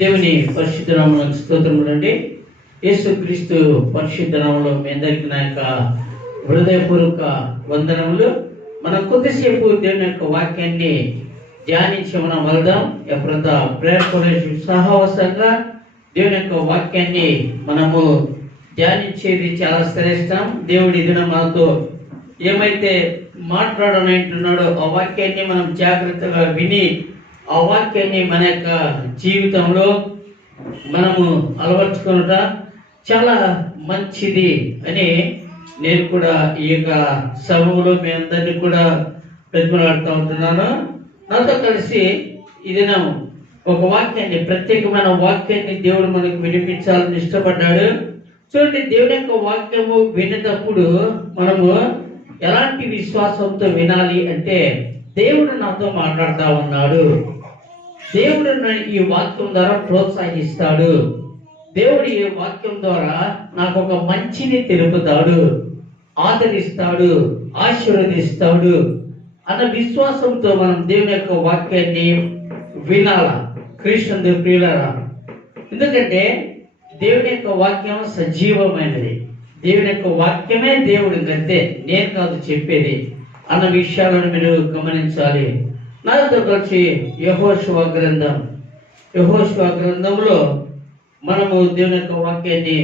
దేవుని పరిశుద్ధ నామమునకు స్తోత్రములండి. యేసుక్రీస్తు పరిశుద్ధ నామములో మీ అందరికీ నా యొక్క హృదయపూర్వక వందనములు. మనం కొద్దిసేపు దేవుని యొక్క వాక్యాన్ని ధ్యానించి మనం వెళ్దాం. ఎప్పుడంతా ప్రేయర్ కోరేషన్ సహవాసంగా దేవుని యొక్క వాక్యాన్ని మనము ధ్యానించేది చాలా శ్రేష్టం. దేవుడి దినం మనతో ఏమైతే మాట్లాడాలంటున్నాడో ఆ వాక్యాన్ని మనం జాగ్రత్తగా విని ఆ వాక్యాన్ని మన యొక్క జీవితంలో మనము అలవర్చుకున్నట చాలా మంచిది అని నేను కూడా ఈ యొక్క సమూహంలో మీ అందరినీ కూడా ప్రతిమలాడుతూ ఉంటున్నాను. నాతో కలిసి ఈ దినం ఒక వాక్యాన్ని, ప్రత్యేకమైన వాక్యాన్ని దేవుడు మనకు వినిపించాలని ఇష్టపడ్డాడు. చూడండి, దేవుని యొక్క వాక్యము వినేటప్పుడు మనము ఎలాంటి విశ్వాసంతో వినాలి అంటే, దేవుడు నాతో మాట్లాడుతూ ఉన్నాడు, దేవుడు ఈ వాక్యం ద్వారా ప్రోత్సహిస్తాడు, దేవుడు ఈ వాక్యం ద్వారా నాకు ఒక మంచిని తెలుపుతాడు, ఆదరిస్తాడు, ఆశీర్వదిస్తాడు అన్న విశ్వాసంతో మనం దేవుని యొక్క వాక్యాన్ని వినాల. కృష్ణుడు ప్రియులారా, ఎందుకంటే దేవుని యొక్క వాక్యం సజీవమైనది. దేవుని యొక్క వాక్యమే దేవుడు, అంతే, నేను కాదు చెప్పేది అన్న విషయాలను మీరు గమనించాలి. నాతో కలిసి యెహోషువ గ్రంథంలో మనము దేవుని యొక్క వాక్యాన్ని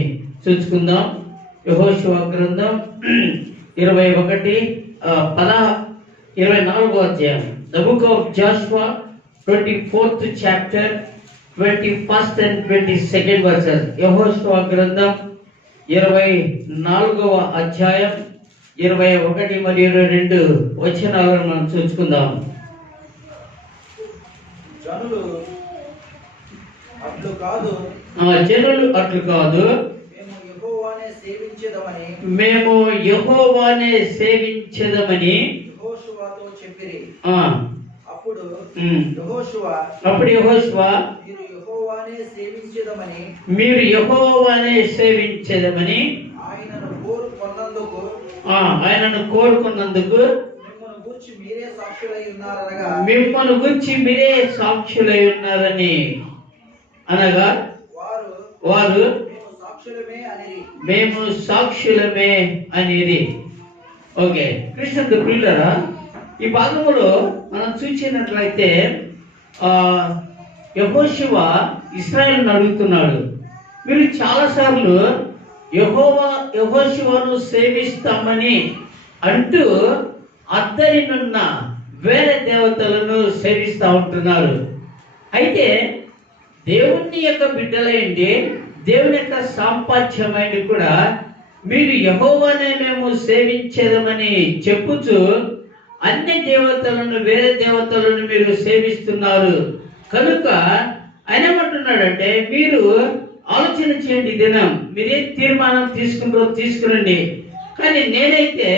చూసుకుందాం. యెహోషువ గ్రంథం 24వ అధ్యాయం. The book of Joshua 24th chapter 21st and 22nd verses. యెహోషువ గ్రంథం 24వ అధ్యాయం 21 మరియు 22 వచనాలను మనం చూసుకుందాం. జనులు అట్లు కాదు, మేము యెహోవానే సేవించెదమని యెహోషువతో చెప్పిరి. అప్పుడు యెహోషువ మీరు యెహోవానే సేవించెదమని ఆయనను కోరుకున్నందుకు మిమ్మల్ని గురించి మీరే సాక్షులై ఉన్నారని అనగా వారు మేము సాక్షులమే అనేది. ఓకే, కృష్ణుడు ప్రియులారా, ఈ భాగంలో మనం చూసినట్లయితే యెహోషువ ఇశ్రాయేలును అడుగుతున్నాడు, మీరు చాలాసార్లు యెహోషువను సేవిస్తామని అంటూ అద్దరినున్న వేరే దేవతలను సేవిస్తూ ఉంటున్నారు. అయితే దేవుని యొక్క బిడ్డలైంది, దేవుని యొక్క సాంపాత్యమైన కూడా మీరు యెహోవానే మేము సేవించేదమని చెప్పుచు అన్ని దేవతలను, వేరే దేవతలను మీరు సేవిస్తున్నారు కనుక ఆయన ఏమంటున్నాడంటే, మీరు ఆలోచన చేయండి, దినం మీరేం తీర్మానం తీసుకురండి. కానీ నేనైతే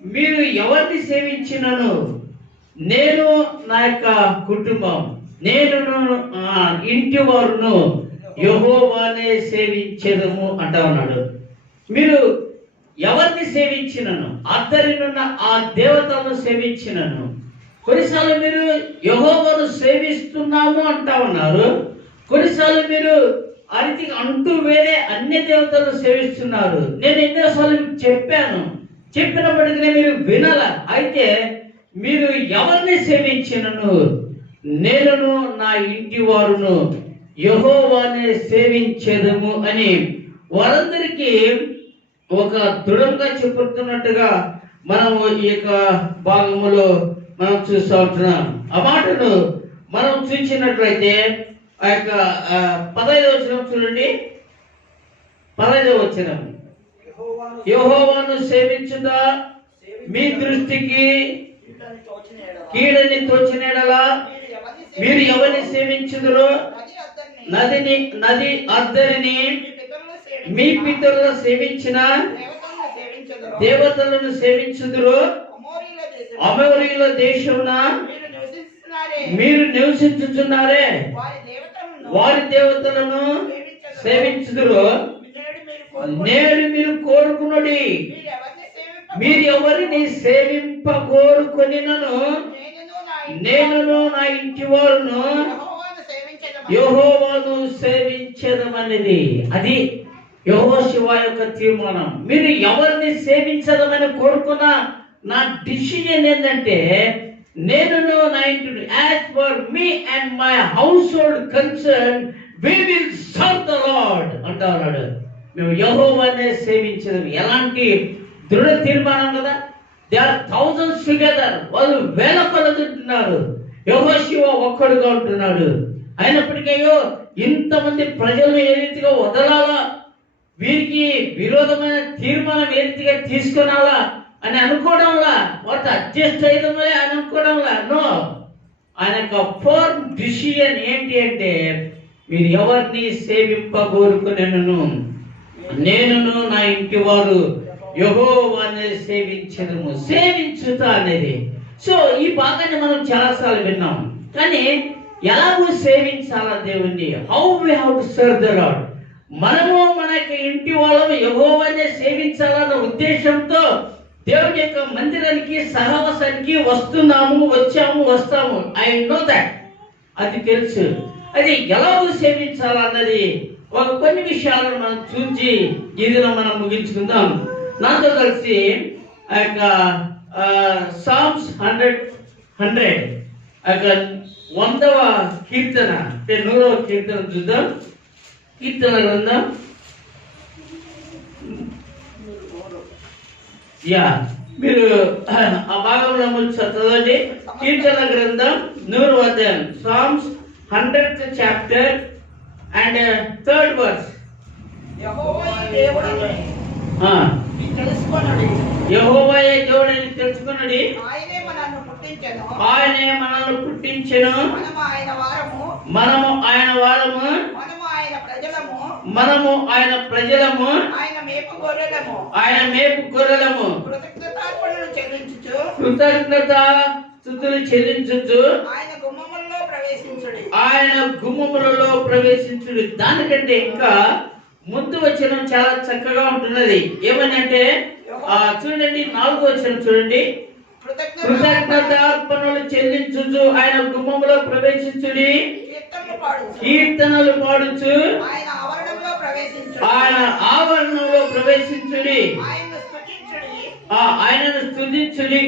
మీరు ఎవరిని సేవించినను, నేను నా యొక్క కుటుంబం, నేను ఇంటి వారును యెహోవానే సేవించెదము అంటా ఉన్నాడు. మీరు ఎవరిని సేవించినను, అద్దరినున్న ఆ దేవతలను సేవించినను. కొన్నిసార్లు మీరు యెహోవాను సేవిస్తున్నాము అంటా ఉన్నారు, కొన్నిసార్లు మీరు అరితి అంటూ వేరే అన్ని దేవతలను సేవిస్తున్నారు. నేను ఎన్నోసార్లు చెప్పినప్పటికీ మీరు వినాల. అయితే మీరు ఎవరిని సేవించినను, నేనును నా ఇంటి వారును యెహోవానే సేవించేదము అని వారందరికీ ఒక దృఢంగా చెప్పుతున్నట్టుగా మనము ఈ యొక్క భాగములో మనం చూస్తూ ఉంటున్నాం. ఆ మాటను మనం చూసినట్లయితే ఆ యొక్క 15వ వచనం చూడండి. 15వ వచనం, యెహోవాను సేవించుదా మీ దృష్టికి కీడని తోచిన యెడల మీరు ఎవరిని సేవించుదురో నది అద్దరిని మీ పితరులు సేవించిన దేవతలను సేవించుదురో అమోరీయుల దేశమున మీరు నివసించుచున్నారే వారి దేవతలను సేవించుదురో నేడు మీరు కోరుకునుడి. మీరు ఎవరిని సేవింప కోరుకొనినను నేనును నా ఇంటి వారును యెహోవాను సేవించదమనేది. అది యెహోషువ యొక్క తీర్మానం. మీరు ఎవరిని సేవించదమని కోరుకున్నా నా డిసిజన్ ఏంటంటే, నేనును నా ఇంటిని, as for me and my household concern we will serve the Lord అంటున్నాడు. మేము యెహోవానే సేవించడం. ఎలాంటి దృఢ తీర్మానం కదా. They are thousands together. వాళ్ళు వేల కొలది ఉంటున్నారు, యెహోషువ ఒక్కడుగా ఉంటున్నాడు. అయినప్పటికీ ఇంతమంది ప్రజలు ఏ రీతిగా వదలాలా, వీరికి విరోధమైన తీర్మానం ఏ రీతిగా తీసుకురాలా అని అనుకోవడంలా, వాటి అడ్జస్ట్ అయ్యడమే అని అనుకోవడంలా. నో, ఆయన యొక్క ఫర్మ్ డిసిజన్ ఏంటి అంటే, మీరు ఎవరిని సేవింపగోరుకునేను, నేనును నా ఇంటి వారు యెహోవానే సేవించదము. సేవించుట అనేది. సో ఈ భాగాన్ని మనం చాలాసార్లు విన్నాం. కానీ ఎలాగో సేవించాలా దేవుణ్ణి, how we have to serve the Lord. మనము మన యొక్క ఇంటి వాళ్ళము యెహోవానే సేవించాలన్న ఉద్దేశంతో దేవుని యొక్క మందిరానికి, సహవాసానికి వచ్చాము, వస్తాము. ఐ నో దట్, అది తెలుసు. అది ఎలాగో సేవించాలన్నది కొన్ని విషయాలను మనం చూసి ఈ దినం మనం ముగించుకుందాం. నాతో కలిసి ఆ యొక్క సామ్స్ 100 ఆ యొక్క 100వ కీర్తన, అంటే 100వ కీర్తన చూద్దాం. కీర్తన గ్రంథం, మీరు ఆ భాగంలో చదవండి. కీర్తన గ్రంథం 100వ అధ్యాయం, psalms 100th chapter and 3rd verse. యెహోవాయే దేవుడని తెలుసుకొనుడి. ఆయనే మనల్ని పుట్టించెను. మనము ఆయన వారము. మనము ఆయన ప్రజలము. ఆయన మేపు గొర్రెలము. కృతజ్ఞతాస్తుతులు చెల్లించుచు ఆయన గుమ్మములలో ప్రవేశించుడు. దానికంటే ఇంకా ముందు వచనం చాలా చక్కగా ఉంటున్నది. ఏమని అంటే, చూడండి 4వ వచనం చూడండి. కృతజ్ఞతార్పణలు చెల్లించుచు ఆయన గుమ్మములో ప్రవేశించుడి. కీర్తనలు పాడుచు ఆయన ఆవరణంలో ప్రవేశించుడి. ఆయనను స్తుతించుడి.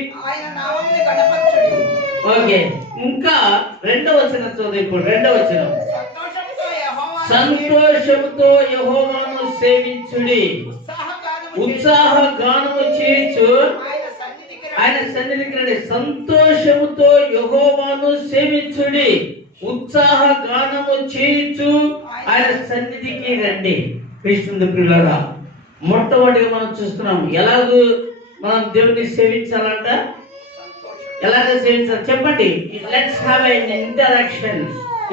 ఓకే, ఇంకా 2వ వచనం చదువు. ఇప్పుడు 2వ వచనం, సంతోషముతో యెహోవాను సేవించుడి. ఉత్సాహ గానము చేయుచు ఆయన సన్నిధికి రండి. సంతోషముతో యెహోవాను సేవించుడి. ఉత్సాహ గానము చేయుచు ఆయన సన్నిధికి రండి. క్రీస్తు ప్రియులారా, మొట్టమొదటిగా మనం చూస్తున్నాం ఎలాగూ మనం దేవుడిని సేవించాలంట. ఎలాగ సేవించాలి చెప్పండి. Let's have an interaction.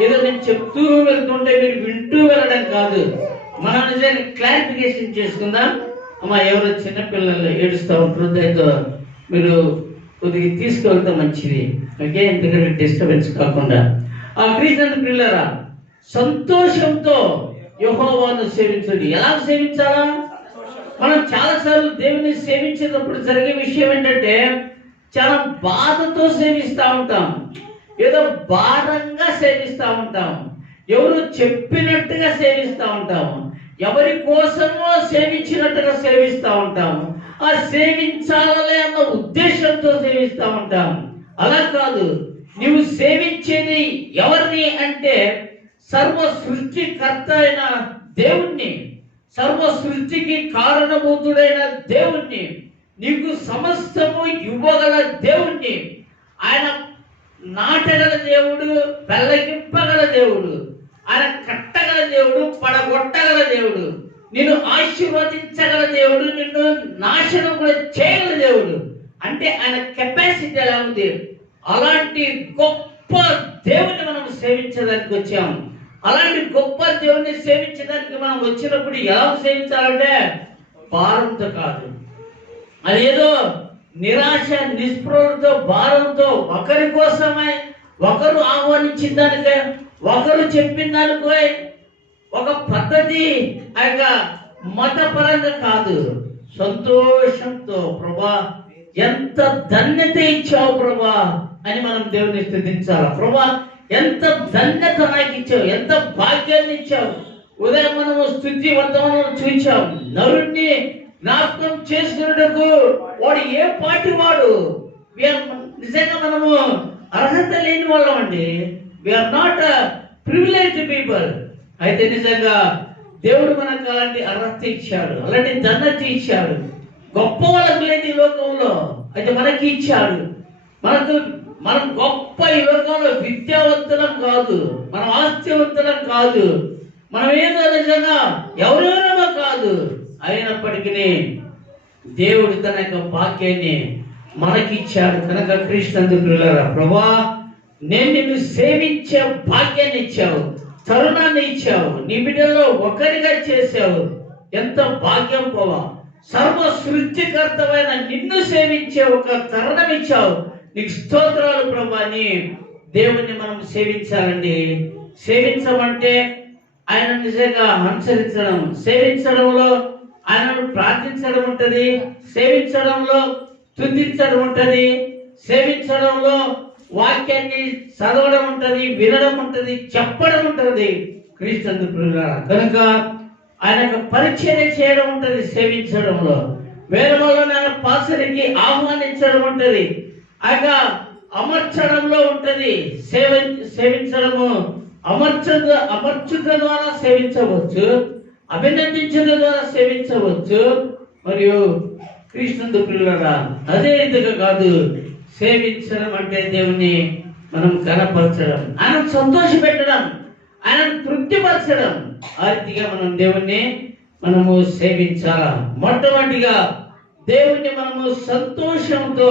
ఏదో నేను చెప్తూ వెళ్తుంటే మీరు వింటూ వెళ్ళడం కాదు. మనం నిజంగా క్లారిఫికేషన్ చేసుకుందాం. అమ్మా, ఎవరో చిన్నపిల్లలు ఏడుస్తూ ఉంటారు, దాంతో మీరు కొద్దిగా తీసుకెళ్తే మంచిది. ఓకే, ఎందుకంటే డిస్టర్బెన్స్ కాకుండా. ఆ క్రీస్తు పిల్లరా, సంతోషంతో యెహోవాను సేవించండి. ఎలా సేవించాలా? మనం చాలాసార్లు దేవుని సేవించేటప్పుడు జరిగే విషయం ఏంటంటే, చాలా బాధతో సేవిస్తూ ఉంటాం, ఏదో భారంగా సేవిస్తూ ఉంటాం, ఎవరు చెప్పినట్టుగా సేవిస్తూ ఉంటాము, ఎవరి కోసమో సేవించినట్టుగా సేవిస్తూ ఉంటాము, ఆ సేవించాలనే అన్న ఉద్దేశంతో సేవిస్తూ ఉంటాం. అలా కాదు. నువ్వు సేవించేది ఎవరిని అంటే, సర్వ సృష్టికర్త అయిన దేవుణ్ణి, సర్వ సృష్టికి కారణభూతుడైన దేవుణ్ణి, నీకు సమస్తము ఇవ్వగల దేవుణ్ణి. ఆయన నాటగల దేవుడు, పెళ్ళగింపగల దేవుడు, ఆయన కట్టగల దేవుడు, పడగొట్టగల దేవుడు, నిన్ను ఆశీర్వదించగల దేవుడు, నిన్ను నాశనం కూడా చేయగల దేవుడు. అంటే ఆయన కెపాసిటీ ఎలా ఉంది. అలాంటి గొప్ప దేవుని మనం సేవించడానికి వచ్చాము. అలాంటి గొప్ప దేవుని సేవించడానికి మనం వచ్చినప్పుడు ఎలా సేవించాలంటే, భారంతో కాదు, అదేదో నిరాశ నిస్పృహలతో, భారంతో, ఒకరి కోసమే, ఒకరు ఆహ్వానించిన దానికే, ఒకరు చెప్పిన దానికో, ఒక పద్ధతి ఆయన మతపరంగా కాదు, సంతోషంతో, ప్రభా ఎంత ధన్యత ఇచ్చావు ప్రభా అని మనం దేవుని స్తుతించాలి. ప్రభా ఎంత ధన్యత నాకు ఇచ్చావు, ఎంత భాగ్యాన్ని ఇచ్చావు. ఉదయం మనము స్తుతి వర్తమానం చూచాం. నరుణ్ణి జ్ఞాపకం చేసుకున్నట్టుకు వాడు ఏ పార్టీ వాడు. నిజంగా మనము అర్హత లేని వాళ్ళం అండి. We are not privileged people. అయితే నిజంగా దేవుడు మనకు అలాంటి అర్హత ఇచ్చాడు, అలాంటి ధన్యత ఇచ్చాడు. గొప్ప వాళ్ళకు లేదు ఈ లోకంలో, అయితే మనకి ఇచ్చాడు. మనం గొప్ప ఈ లోకంలో విద్యావంతులం కాదు, మనం ఆస్తివంతులం కాదు, మనం ఏదో నిజంగా ఎవరెవరో కాదు. అయినప్పటికీ దేవుడు తన యొక్క వాక్యాన్ని మనకిచ్చాడు. కనుక కృష్ణందుకులారా, ప్రభా నేను నిన్ను సేవించే భాగ్యాన్ని ఇచ్చావు, తరుణాన్ని ఇచ్చావు, నీ బిడ్డల్లో ఒకరిగా చేశావు. ఎంత భాగ్యం పోవా. సర్వ సృష్టికర్తమైన నిన్ను సేవించే ఒక తరుణం ఇచ్చావు. నీకు స్తోత్రాలు ప్రభా అని దేవుణ్ణి మనం సేవించాలండి. సేవించమంటే ఆయన నిజంగా అనుసరించడం, సేవించడంలో ఆయనను ప్రార్థించడం ఉంటుంది, సేవించడంలో స్తుతించడం ఉంటుంది, సేవించడంలో వాక్యాన్ని చదవడం ఉంటుంది, వినడం ఉంటుంది, చెప్పడం ఉంటుంది. క్రీస్తు కనుక ఆయన పరిచర్య చేయడం ఉంటుంది. సేవించడంలో వేరే వాళ్ళని పాసరికి ఆహ్వానించడం ఉంటుంది. ఆయన అమర్చడంలో ఉంటుంది. సేవించడము అమర్చుట ద్వారా సేవించవచ్చు, అభినందించడం ద్వారా సేవించవచ్చు. మరియు కృష్ణుడు పిల్లరా అదే రీతిగా కాదు, సేవించడం అంటే దేవుని మనం కనపరచడం, ఆయన సంతోష పెట్టడం, ఆయన తృప్తిపరచడం. ఆ రీతిగా మనం దేవుణ్ణి మనము సేవించాలా. మొట్టమొదటిగా దేవుణ్ణి మనము సంతోషంతో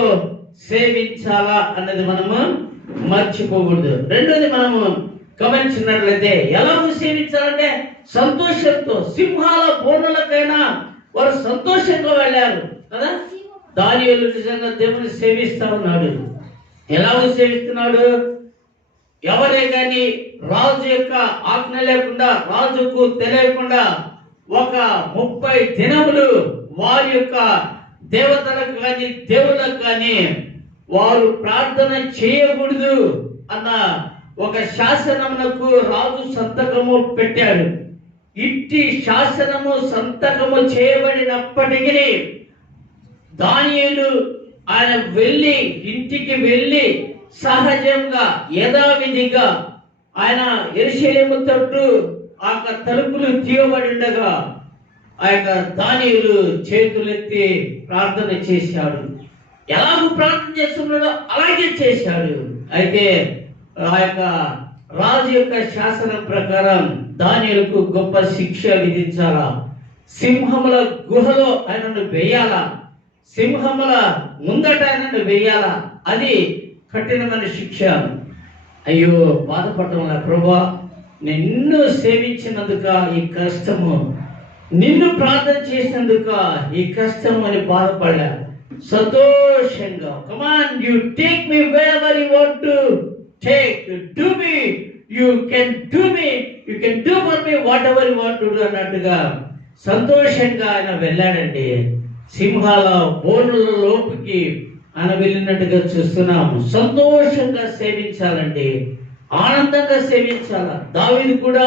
సేవించాలా అన్నది మనము మర్చిపోకూడదు. రెండోది మనము గమనించినట్లయితే ఎలాగో సేవించాలంటే సంతోషంతో. సింహాల బోనులకైనా వారు సంతోషంగా వెళ్ళారు కదా. దానియేలు నిజంగా దేవుని సేవిస్తా ఉన్నాడు. ఎలాగో సేవిస్తున్నాడు? ఎవరే కానీ రాజు యొక్క ఆజ్ఞ లేకుండా, రాజుకు తెలియకుండా ఒక 30 దినములు వారి యొక్క దేవతలకు కానీ దేవులకు కానీ వారు ప్రార్థన చేయకూడదు అన్న ఒక శాసనమునకు రాజు సంతకము పెట్టాడు. ఇట్టి శాసనము సంతకము చేయబడినప్పటికీ దానియేలు ఆయన ఇంటికి వెళ్ళి సహజంగా యథావిధిగా ఆయన యెరూషలేము తట్టు ఆ తలుపులు తీయబడి ఉండగా ఆ యొక్క దానియేలు చేతులెత్తి ప్రార్థన చేశాడు. ఎలాగూ ప్రార్థన చేస్తున్నాడో అలాగే చేశాడు. అయితే ఆ యొక్క రాజు యొక్క శాసనం ప్రకారం దానియేలుకు గొప్ప శిక్ష విధించాలా. సింహముల గుహలో ఆయనను వేయాలా, సింహముల ముందట ఆయనను వేయాలా. అది కఠినమైన శిక్ష. అయ్యో బాధపడటం ప్రభా, నిన్ను సేవించినందుక ఈ కష్టము, నిన్ను ప్రార్థన చేసినందుక ఈ కష్టం అని బాధపడా. సంతోషంగా come on you take me wherever you want to take, do me, you can do me, you can do for me what ever you want to do అన్నట్టుగా సంతోషంగా ఆయన వెళ్ళాడండి. సింహాల బోనుల లోపుకి ఆయన వెళ్ళినట్టుగా చూస్తున్నాము. సంతోషంగా సేవించాలండి, ఆనందంగా సేవించాల. దావీదు కూడా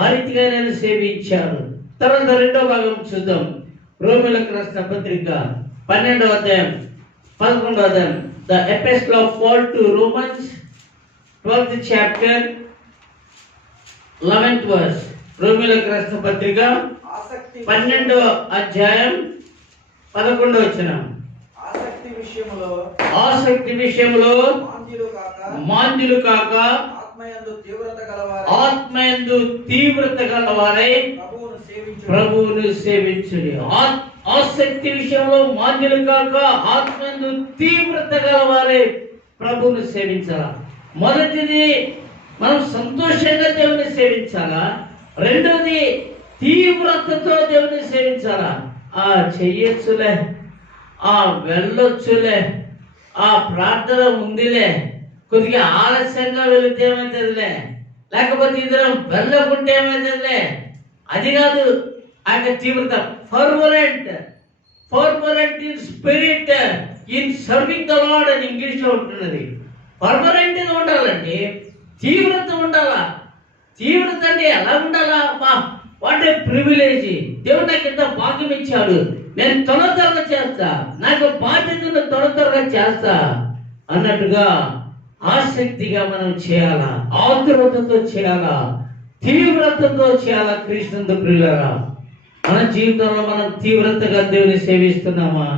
ఆ రీతిగా నేను సేవించాను. తర్వాత రెండో భాగం చూద్దాం. రోమీయులకు రాసిన పత్రిక 12వ అధ్యాయం 11వ అధ్యాయం. The epistle of Paul to Romans 12th chapter 11th verse. రోమీయులకు రాసిన పత్రిక 12వ అధ్యాయం 11వ వచనం. ఆసక్తి విషయంలో మాంద్యులు కాక ఆత్మయందు తీవ్రత గలవారై ప్రభువును సేవించుడి. ఆసక్తి విషయంలో మాంద్యులు కాక ఆత్మయందు తీవ్రత గలవారై ప్రభువును సేవించాలా. మొదటిది మనం సంతోషంగా దేవుని సేవించాలా. రెండోది తీవ్రతతో దేవుని సేవించాలా. చెయ్యొచ్చులే, వెళ్ళొచ్చులే, ప్రార్థన ఉందిలే, కొద్దిగా ఆలస్యంగా వెళితే ఏమవుతుందిలే, లేకపోతే ఇద్దరు వెళ్ళకుంటే ఏమవుతుందిలే, అది కాదు. ఆ తీవ్రత fervent in spirit in serving the Lord అని ఇంగ్లీష్ లో ఉంటున్నది. పర్మనెంట్ గా ఉండాలండి, తీవ్రత ఉండాలా. తీవ్రత అంటే ఎలా ఉండాలా? What a privilege! దేవుడు నాకు ఇంత భాగ్యం ఇచ్చాడు, నేను త్వరగా చేస్తా, నాకు బాధ్యతను త్వరగా చేస్తా అన్నట్టుగా ఆసక్తిగా మనం చేయాలా, ఆతురతతో చేయాలా, తీవ్రతతో చేయాలా. కృష్ణుడు ప్రియులారా, మన జీవితంలో మనం తీవ్రతగా దేవుని సేవిస్తున్నామా?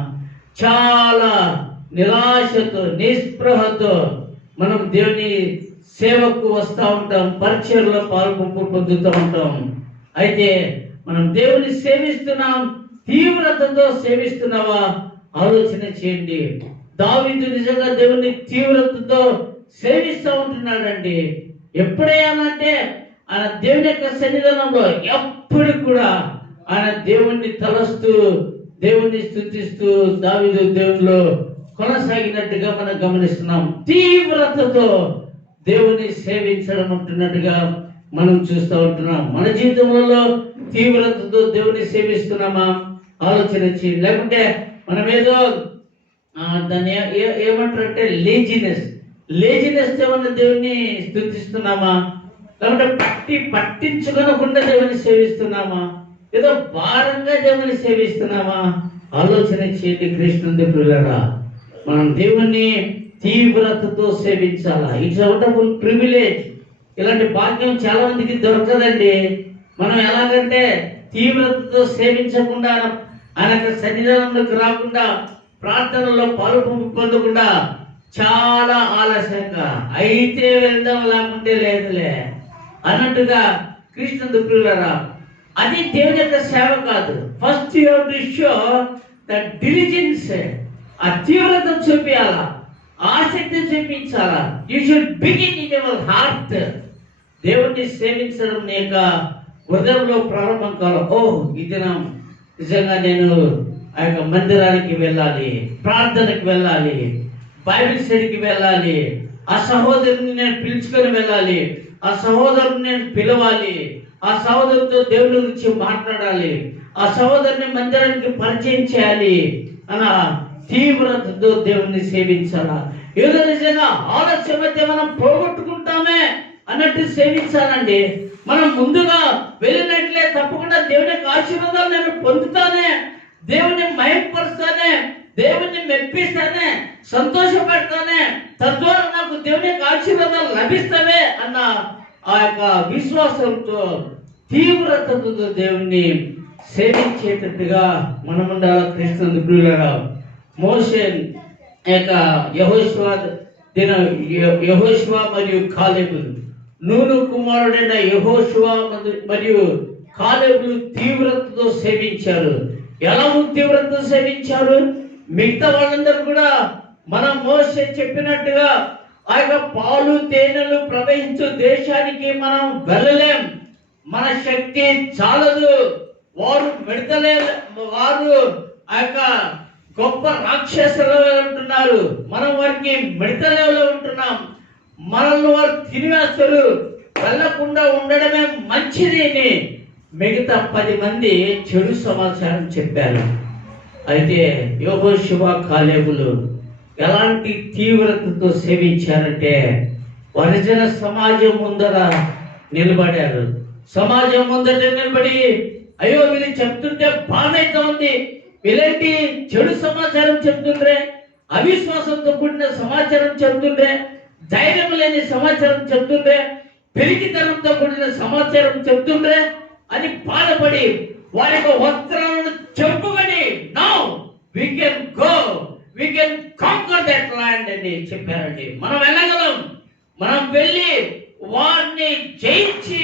చాలా నిరాశతో, నిస్పృహతో మనం దేవుని సేవకు వస్తూ ఉంటాం, పరిచయలో పాల్గొంపు పొందుతూ ఉంటాం. అయితే మనం దేవుని సేవిస్తున్నాం, తీవ్రతతో సేవిస్తున్నావా? ఆలోచన చేయండి. దావీదు నిజంగా దేవుని తీవ్రతతో సేవిస్తూ ఉంటున్నాడండి. ఎప్పుడేయాలంటే ఆయన దేవుని యొక్క సన్నిధానంలో ఎప్పుడు కూడా ఆయన దేవుణ్ణి తలస్తూ, దేవుణ్ణి స్తుతిస్తూ దావీదు దేవునిలో కొనసాగినట్టుగా మనం గమనిస్తున్నాం. తీవ్రతతో దేవుని సేవించడం ఉంటున్నట్టుగా మనం చూస్తూ ఉంటున్నాం. మన జీవితంలో తీవ్రతతో దేవుని సేవిస్తున్నామా? ఆలోచన చేయండి. లేకుంటే మనం ఏదో దాన్ని ఏమంటారంటే లేజినెస్ ఏమన్నా దేవుని స్తుతిస్తున్నామా? లేకుంటే పట్టించుకోనకుండా దేవుని సేవిస్తున్నామా? ఏదో భారంగా దేవుని సేవిస్తున్నామా? ఆలోచన చేయండి. కృష్ణుడి ప్రియులారా, మనం దేవుణ్ణి తీవ్రతతో సేవించాలా. It's wonderful privilege. ఇలాంటి భాగ్యం చాలా మందికి దొరకదండి. మనం ఎలాగంటే తీవ్రతతో సేవించకుండా, ఆయన సన్నిధానంలోకి రాకుండా, ప్రార్థనలో పాలు పొందకుండా చాలా ఆలస్యంగా అయితే వెళ్దాం లేకుంటే లేదులే అన్నట్టుగా కృష్ణుడు ప్రియులారా, అది దేవుని యొక్క సేవ కాదు. First you have to show the diligence. ఆ తీవ్రత చూపించాలా, ఆసక్తి చూపించాలా. You should begin in your heart. దేవుణ్ణి సేవించడం నీ యొక్క హృదయంలో ప్రారంభం కావాలి. ఈ దినం నిజంగా నేను ఆ యొక్క మందిరానికి వెళ్ళాలి, ప్రార్థనకి వెళ్ళాలి, బైబిల్ స్టడీకి వెళ్ళాలి, ఆ సహోదరుని నేను పిలుచుకొని వెళ్ళాలి, ఆ సహోదరుని నేను పిలవాలి, ఆ సహోదరుతో దేవుని గురించి మాట్లాడాలి, ఆ సహోదరుని మందిరానికి పరిచయం చేయాలి అన్న తీవ్రతతో దేవుణ్ణి సేవించాలా. ఏదో నిజంగా ఆలస్యమైతే మనం పోగొట్టుకుంటామే అన్నట్టు సేవించాలండి. మనం ముందుగా వెళ్ళినట్లే తప్పకుండా దేవుని యొక్క ఆశీర్వాదాలు నేను పొందుతానే, దేవుని మహిమపరుస్తానే, దేవుని మెప్పిస్తానే, సంతోషపెడతానే, తద్వారా నాకు దేవుని యొక్క ఆశీర్వాదాలు లభిస్తావే అన్న ఆ యొక్క విశ్వాసంతో, తీవ్రతతో దేవుణ్ణి సేవించేటట్టుగా మనం ఉండాలి. కృష్ణుడి ప్రియులారా, మోషే యొక్క యెహోషువ మరియు కాలేబులు, నూను కుమారుడైన యెహోషువ మరియు కాలేబులు తీవ్రతతో సేవించారు. ఎలా తీవ్రతతో సేవించారు? మిగతా వాళ్ళందరూ కూడా మనం మోషే చెప్పినట్టుగా ఆ యొక్క పాలు తేనెలు ప్రవహించు దేశానికి మనం వెళ్ళలేం, మన శక్తి చాలదు, వారు వారు ఆ యొక్క గొప్ప రాక్షసులు ఉంటున్నారు, మనం వారికి మిడతలేవలో ఉంటున్నాం, మనల్ని వారు తినివేస్తారు, వెళ్ళకుండా ఉండడమే మంచిది అని మిగతా 10 మంది చెడు సమాచారం చెప్పారు. అయితే యెహోషువ కాలేబులు ఎలాంటి తీవ్రతతో సేవించారంటే వరిజన సమాజం ముందర నిలబడారు. సమాజం ముందర నిలబడి, అయ్యో వీళ్ళు చెప్తుంటే బాధైతే ఉంది, వీళ్ళేంటి చెడు సమాచారం చెప్తుండ్రే, అవిశ్వాసంతో కూడిన సమాచారం చెప్తుండ్రే, ధైర్యం లేని సమాచారం చెప్తుండ్రే, పెరిగితనంతో కూడిన సమాచారం చెప్తుండ్రే అని బాధపడి వారి యొక్క వస్త్రాలను చెప్పుకొని now we can go, we can conquer that land అని చెప్పారండి. మనం వెళ్ళగలం, మనం వెళ్ళి వారిని జయించి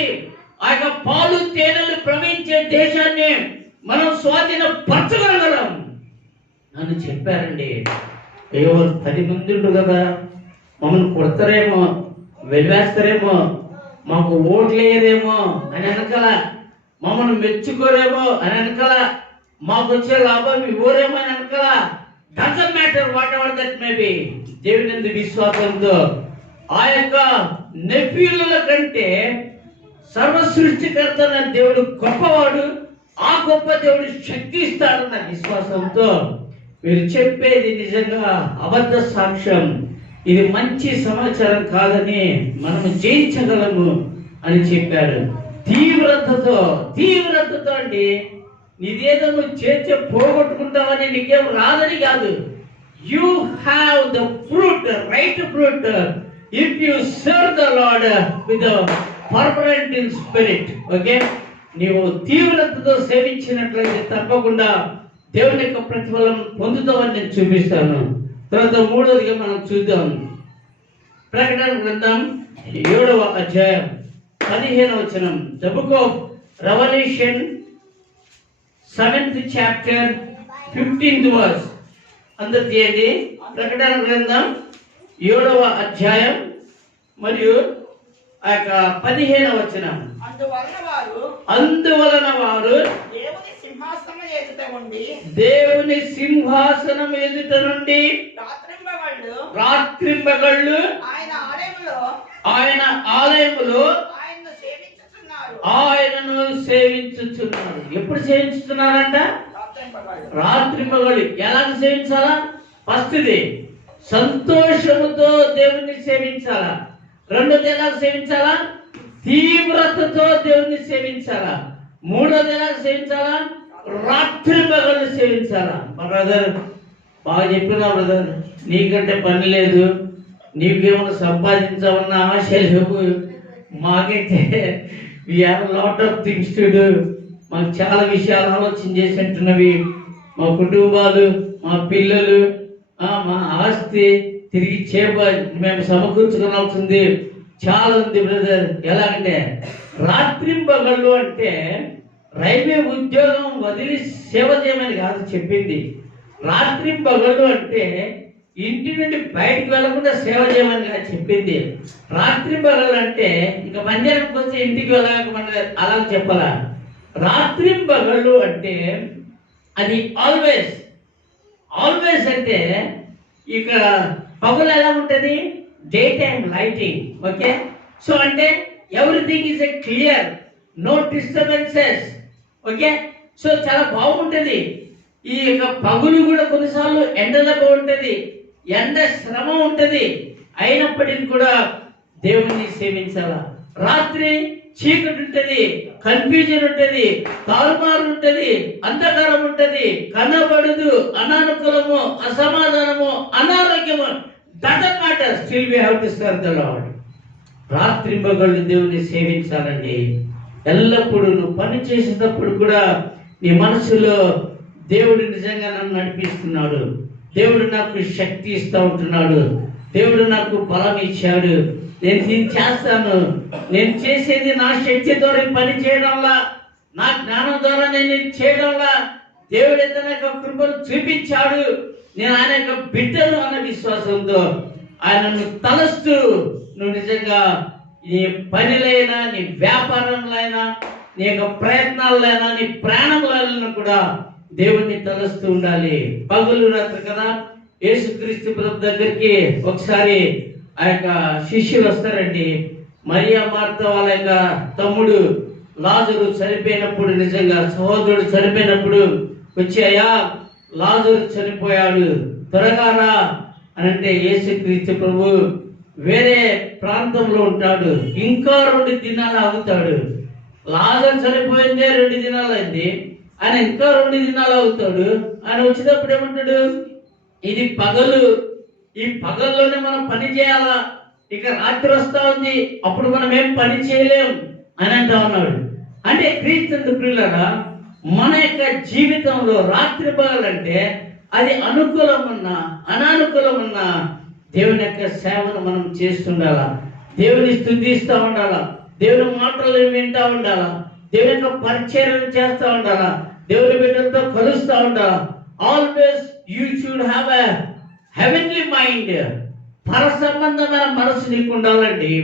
ఆ యొక్క పాలు తేనెలు ప్రవహించే దేశాన్ని మనం స్వాధీనపరచగలం అని చెప్పారండి. అయ్యో 10 మంది ఉండు కదా, మమ్మల్ని కొడతారేమో, వెలివేస్తారేమో, మాకు ఓట్లేయరేమో అని వెనకాల, మమ్మల్ని మెచ్చుకోరేమో అని వెనకాల, మాకు వచ్చే లాభం ఇవ్వరేమో అని వెనకాల, doesn't matter what ever that may be, దేవుని విశ్వాసంతో ఆ యొక్క నెఫ్యూల కంటే సర్వ సృష్టికర్త దేవుడు గొప్పవాడు, ఆ గొప్ప దేవుడు శక్తి ఇస్తాడన్న విశ్వాసంతో మీరు చెప్పేది నిజంగా అబద్ధ సాక్ష్యం, ఇది మంచి సమాచారం కాదని మనము జయించగలము అని చెప్పాడు. తీవ్రతతో అండి. నీదేదో నువ్వు చేర్చే పోగొట్టుకుంటావని, నీకేం రాదని కాదు. You have the fruit, right fruit, if you serve the lord with permanent in spirit. Okay, నీవు తీవ్రతతో సేవించినట్లయితే తప్పకుండా దేవుని యొక్క ప్రతిఫలం పొందుతామని నేను చూపిస్తాను. తర్వాత మూడవదిగా మనం చూద్దాం. ప్రకటన గ్రంథం 7వ అధ్యాయం 15వ వచనం. The book of revolution 7th chapter 15th verse. అందరు తీయండి. ప్రకటన గ్రంథం 7వ అధ్యాయం మరియు ఆ యొక్క 15వ వచనం. అందువలన వారు దేవుని సింహాసనం ఎదుట నుండి రాత్రింబగళ్ళు ఆయన ఆలయములో ఆయనను సేవించుచున్నారు. ఎప్పుడు సేవించుతున్నారంట? రాత్రింబగళ్ళు. ఎలాగ సేవించాలా? ఫస్ట్ది సంతోషముతో దేవుణ్ణి సేవించాలా. రెండోది ఎలా సేవించాలా? తీవ్రతతో దేవుణ్ణి సేవించాలా. మూడోది ఎలా సేవించాలా? రాత్రింబగళ్ళు సేవించాలా. బ్రదర్ బాగా చెప్పినా బ్రదర్, నీకంటే పని లేదు, నీకేమైనా సంపాదించాలన్న ఆశ లేవు. మాకైతే we are lot of things to do. మాకు చాలా విషయాలు ఆలోచన చేసి అంటున్నవి. మా కుటుంబాలు, మా పిల్లలు, మా ఆస్తి తిరిగి మేము సమకూర్చుకోవాల్సింది చాలా ఉంది బ్రదర్. ఎలాగంటే రాత్రింబగళ్ళు అంటే రైల్వే ఉద్యోగం వదిలి సేవ చేయమని కాదు చెప్పింది. రాత్రింబగళ్ళు అంటే ఇంటి నుండి బయటకు వెళ్లకుండా సేవ చేయమని కాదు చెప్పింది. రాత్రింబగళ్ళు అంటే ఇంకా మందిరానికి వస్తే ఇంటికి వెళ్ళకుండా అలా చెప్పాలా. రాత్రింబగళ్ళు అంటే అది ఆల్వేస్ అంటే ఇక పగలు ఎలా ఉంటుంది? Day time lighting. Okay, so అంటే everything is a clear, no disturbances. Okay, so చాలా బాగుంటుంది. ఈ యొక్క పగులు కూడా కొన్నిసార్లు ఎండలో ఉంటుంది, ఎండ శ్రమ ఉంటుంది. అయినప్పటికీ కూడా దేవుణ్ణి సేవించాలా. రాత్రి చీకటి ఉంటుంది, కన్ఫ్యూజన్ ఉంటుంది, తారుమారు ఉంటుంది, అంధకారం ఉంటుంది, కనబడదు, అనానుకూలము, అసమాధానము, అనారోగ్యము. Doesn't matter, still we have to serve the Lord. రాత్రింబగళ్ళు దేవుని సేవించాలండి. ఎల్లప్పుడూ నువ్వు పని చేసేటప్పుడు కూడా నీ మనసులో దేవుడు నిజంగా నన్ను నడిపిస్తున్నాడు, దేవుడు నాకు శక్తి ఇస్తూ ఉంటున్నాడు, దేవుడు నాకు బలం ఇచ్చాడు, నేను దీన్ని చేస్తాను, నేను చేసేది నా శక్తి ద్వారా పని చేయడంలా, నా జ్ఞానం ద్వారా నేను ఇది చేయడంలా, దేవుడు ఎంత నాకు కృపను చూపించాడు, నేను ఆయన యొక్క బిడ్డను అన్న విశ్వాసంతో ఆయనను తలస్తూ నువ్వు నిజంగా నీ పనిలైనా, నీ వ్యాపారంలో అయినా, నీ యొక్క ప్రయత్నాలైనా, నీ ప్రాణంలో కూడా దేవుణ్ణి తలుస్తూ ఉండాలి. పగులు రాత్రి కదా యేసుక్రీస్తు ప్రభు దగ్గరికి ఒకసారి ఆ యొక్క శిష్యులు వస్తారండి. మరియా మార్త వాళ్ళ యొక్క తమ్ముడు లాజరు చనిపోయినప్పుడు, నిజంగా సహోదరుడు చనిపోయినప్పుడు వచ్చి, అయ్యా లాజరు చనిపోయాడు, త్వరగా రా అని అంటే యేసుక్రీస్తు ప్రభు వేరే ప్రాంతంలో ఉంటాడు, ఇంకా 2 దినాలు ఆగుతాడు. లాజరు చనిపోయిందే 2 దినాలు అయింది, ఆయన ఇంకా 2 దినాలు అవుతాడు. ఆయన వచ్చేటప్పుడు ఏమంటాడు, ఇది పగలు, ఈ పగల్లోనే మనం పని చేయాలా, ఇక రాత్రి వస్తా ఉంది, అప్పుడు మనం ఏం పని చేయలేం అని అంటా ఉన్నాడు. అంటే క్రీస్తు ప్రియులారా, మన యొక్క జీవితంలో రాత్రి పగలంటే అది అనుకూలమున్నా అనానుకూలమున్నా దేవుని యొక్క సేవను మనం చేస్తుండాలా, దేవుని స్తుతిస్తూ ఉండాలా, దేవుని మాటలు వింటూ ఉండాలా, దేవుని యొక్క పరిచర్యలు చేస్తూ ఉండాలా, దేవుని బిడ్డలతో కలుస్తూ ఉండాలా. Always you should have a heavenly mind. పర సంబంధమైన మనసు నీకు ఉండాలండి.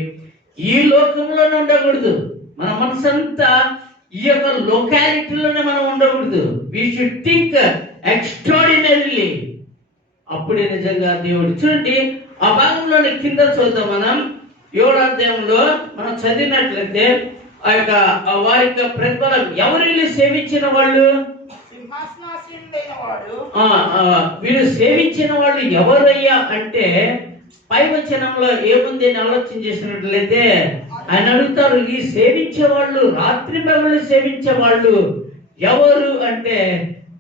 ఈ లోకంలోనే ఉండకూడదు. మన మనసు అంతా ఈ యొక్క లొకాలిటీలోనే మనం ఉండకూడదు. We should think extraordinarily. అప్పుడే నిజంగా దేవుడు. చూడండి ఆ భాగంలోని కింద చూద్దాం. మనం 7వ అధ్యాయంలో మనం చదివినట్లయితే ఆ యొక్క వారి యొక్క ప్రతిఫలం ఎవరిని సేవించిన వాళ్ళు, వీళ్ళు సేవించిన వాళ్ళు ఎవరయ్యా అంటే పై వచనంలో ఏముంది అని ఆలోచన చేసినట్లయితే ఆయన అడుగుతారు, ఈ సేవించే వాళ్ళు, రాత్రి పగలు సేవించే వాళ్ళు ఎవరు అంటే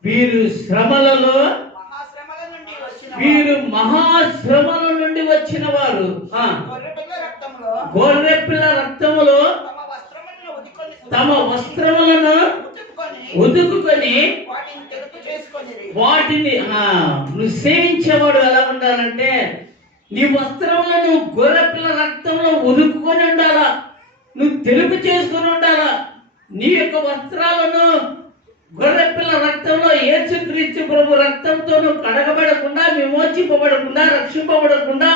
వీరు శ్రమలలో, మహాశ్రమల నుండి వచ్చిన వీరు మహాశ్రమల నుండి వచ్చిన వారు. గొర్రెపిల్ల రక్తంలో గొర్రెపిల్ల రక్తములో తమ వస్త్రములను ఉతుకుకొని వాటిని తెలుపు చేసుకొనిరి. వాటిని నువ్వు సేవించేవాడు ఎలా ఉండాలంటే నీ వస్త్రములను గొర్రెపిల్ల రక్తంలో ఉదుకుకొని ఉండాలా, నువ్వు తెలుపు చేసుకొని ఉండాలా. నీ యొక్క వస్త్రాలను గొర్రెపిల్ల రక్తంలో యేసుక్రీస్తు ప్రభు రక్తంతో నువ్వు కడగబడకుండా, విమోచింపబడకుండా, రక్షింపబడకుండా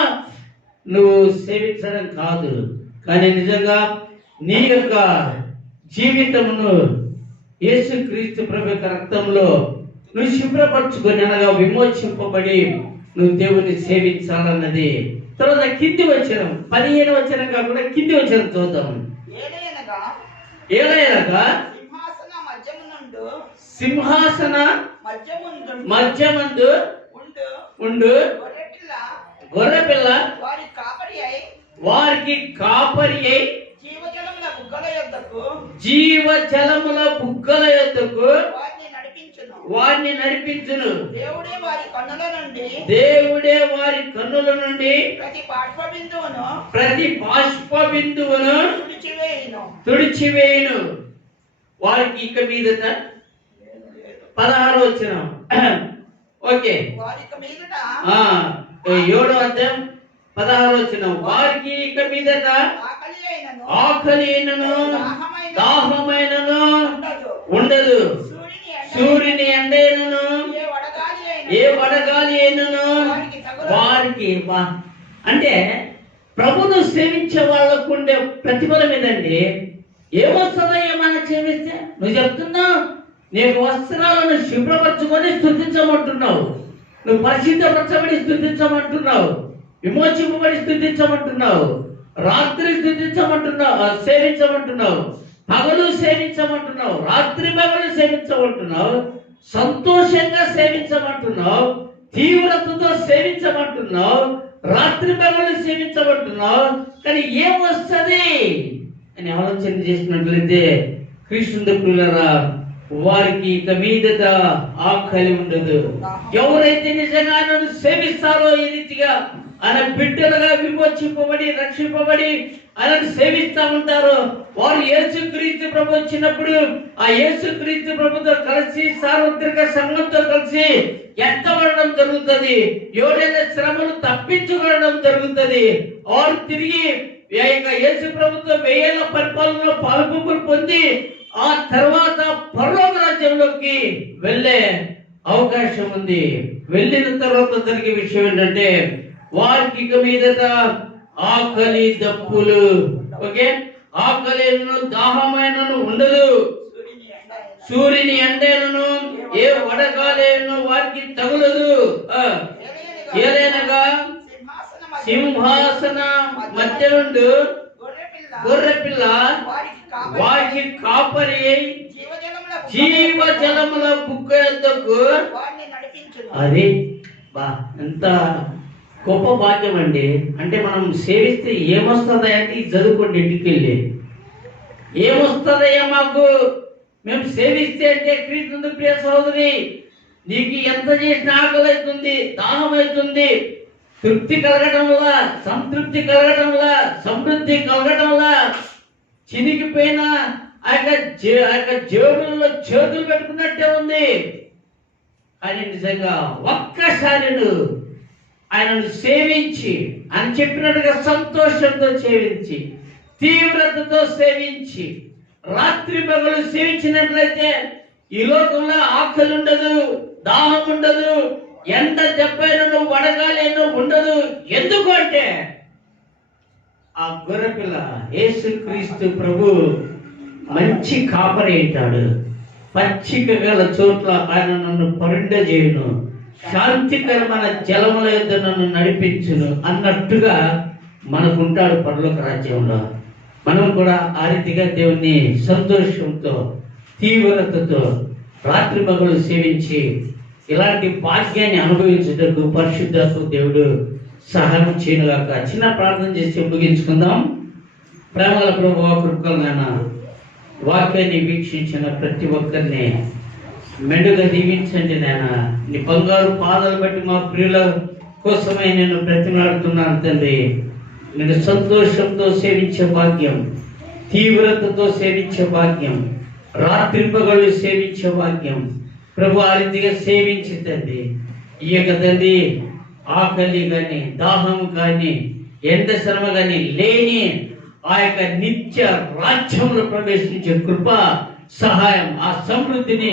నువ్వు సేవించడం కాదు. కానీ నిజంగా నీ యొక్క జీవితమును యేసుక్రీస్తు ప్రభు యొక్క రక్తంలో నువ్వు శుభ్రపరచుకొని, అనగా విమోచింపబడి నువ్వు దేవుని సేవించాలన్నది. తర్వాత కింది వచనం 15వ వచనం కాకుండా కింది వచనం చూద్దాం. ఏలయనగా సింహాసన మధ్యమందు ఉండు గొర్రెపిల్ల వారికి కాపరి అయి జీవజలముల బుగ్గల యొద్దకు వారిని నడిపించును. దేవుడే వారి కన్నుల నుండి ప్రతి బాష్ప బిందువును తుడిచివేయును. వారికి ఇక మీదట 16వ వచనం. ఓకే, 7వ అధ్యాయం 16వ వచనం. వారికి ఇక మీదట ఆకలి అయినను దాహమైనను ఉండదు. సూర్యుని ఎండైనను ఏ వడగాలి అయినను వారికి అంటే ప్రభును సేవించే వాళ్ళకు ఉండే ప్రతిఫలం ఏదండి? ఏమొస్తుందయ్యా మనం సేవిస్తే? నువ్వు చెప్తున్నావు నీకు వస్త్రాలను శుభ్రపరచుకొని స్తుతించమంటున్నావు, నువ్వు పరిశుద్ధపరచబడి స్తుతించమంటున్నావు, విమోచింపబడి స్తుతించమంటున్నావు, రాత్రి స్తుతించమంటున్నావు, సేవించమంటున్నావు, పగలు సేవించమంటున్నావు, రాత్రి పగలు సేవించమంటున్నావు, సంతోషంగా సేవించమంటున్నావు, తీవ్రతతో సేవించమంటున్నావు, రాత్రి పగలు సేవించమంటున్నావు. కానీ ఏం వస్తుంది అని ఆలోచన చేసినట్లయితే కృష్ణుడు ప్రియులారా, వారికి ఇక మీదట ఆకలి ఉండదు. ఎవరైతే నిజంగా నన్ను సేవిస్తారో ఈ రీతిగా ఆయన బిడ్డలుగా విమోచింపబడి రక్షింపబడి ఆయనను సేవిస్తా ఉంటారో వారు యేసుక్రీస్తు ప్రభు వచ్చినప్పుడు ఆ యేసుక్రీస్తు ప్రభుతో కలిసి సార్వత్రిక సంఘంతో కలిసి ఎత్తబడడం జరుగుతుంది. ఎవరైనా శ్రమలు తప్పించుకోవడం జరుగుతుంది. వారు తిరిగి యేసు ప్రభుత్వ 1000 ఏళ్ల పరిపాలనలో పాల్గొని పొంది ఆ తర్వాత పరలోక రాజ్యంలోకి వెళ్ళే అవకాశం ఉంది. వెళ్ళిన తర్వాత జరిగే విషయం ఏంటంటే వారికి ఇక మీదట ఆకలి దప్పులు, ఓకే, ఆకలిను దాహమైనను ఉండదు. సూర్యుని ఎండను ఏ వడగాలేను వారికి తగులదు. ఏలైనగా సింహాసన మధ్య నుండి గొర్రెపిల్ల వారికి కాపరి జీవజలముల బుగ్గ యొద్దకు. అది ఎంత గొప్ప భాగ్యం అండి. అంటే మనం సేవిస్తే ఏమొస్తుందా అంటే చదువుకోండి, ఇంటికి వెళ్ళి ఏమొస్తుందయ్యా మాకు మేము సేవిస్తే అంటే క్రీస్తు ప్రియ సహోదరి నీకు ఎంత చేసిన ఆకలి అవుతుంది, దాహం అవుతుంది, తృప్తి కలగడంలా, సంతృప్తి కలగడంలా, సమృద్ధి కలగడంలా చినిగిపోయిన ఆ యొక్క జేబులలో చేతులు పెట్టుకున్నట్టే ఉంది. కానీ నిజంగా ఒక్కసారి ఆయనను సేవించి అని చెప్పినట్టుగా సంతోషంతో సేవించి తీవ్రతతో సేవించి రాత్రి పగలు సేవించినట్లయితే ఈ లోకంలో ఆకలి ఉండదు, దాహం ఉండదు, ఎంత దెబ్బైనను వడగాలేను ఉండదు. ఎందుకు అంటే ఆ గొర్రెపిల్ల యేసుక్రీస్తు ప్రభు మంచి కాపరి అవుతాడు. పచ్చిక గల చోట్ల ఆయన నన్ను పరుండజేయును, శాంతికరమైన జలముల యొద్ద నన్ను నడిపించును అన్నట్టుగా మనకుంటాడు పరలోక రాజ్యంలో. మనం కూడా ఆ రీతిగా దేవుణ్ణి సంతోషంతో తీవ్రతతో రాత్రి పగలు సేవించి ఇలాంటి భాగ్యాన్ని అనుభవించుటకు పరిశుద్ధాత్మ దేవుడు సహాయం చేయనుగాక. చిన్న ప్రార్థన చేసి ముగించుకుందాం. ప్రేమల ప్రభువా కృపలైన వాక్యాన్ని వీక్షించిన ప్రతి ఒక్కరిని మెండుగా దీవించండి నాయన. నీ బంగారు పాదాలు బట్టి మా ప్రియుల కోసమై నేను బ్రతిమాడుతున్నాను తండ్రి. నేను సంతోషంతో సేవించే భాగ్యం, తీవ్రతతో సేవించే భాగ్యం, రాత్రి పగళ్ళు సేవించే భాగ్యం ప్రభు ఆ రీతిగా సేవించి తండ్రి. ఈ యొక్క తండ్రి ఆకలి కానీ, దాహం కానీ, ఎండ శ్రమ కానీ లేని ఆ యొక్క నిత్య రాజ్యంలో ప్రవేశించే కృప, సహాయం, ఆ సమృద్ధిని,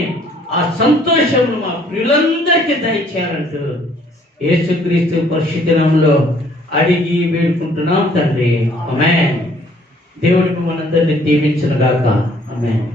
ఆ సంతోషమును మా ప్రియులందరికీ దయచేయాలంటూ యేసుక్రీస్తు పరిశుద్ధ నామములో అడిగి వేడుకుంటున్నాం తండ్రి. ఆమేన్. దేవుడికి మనందరినీ దీవించును గాక. ఆమేన్.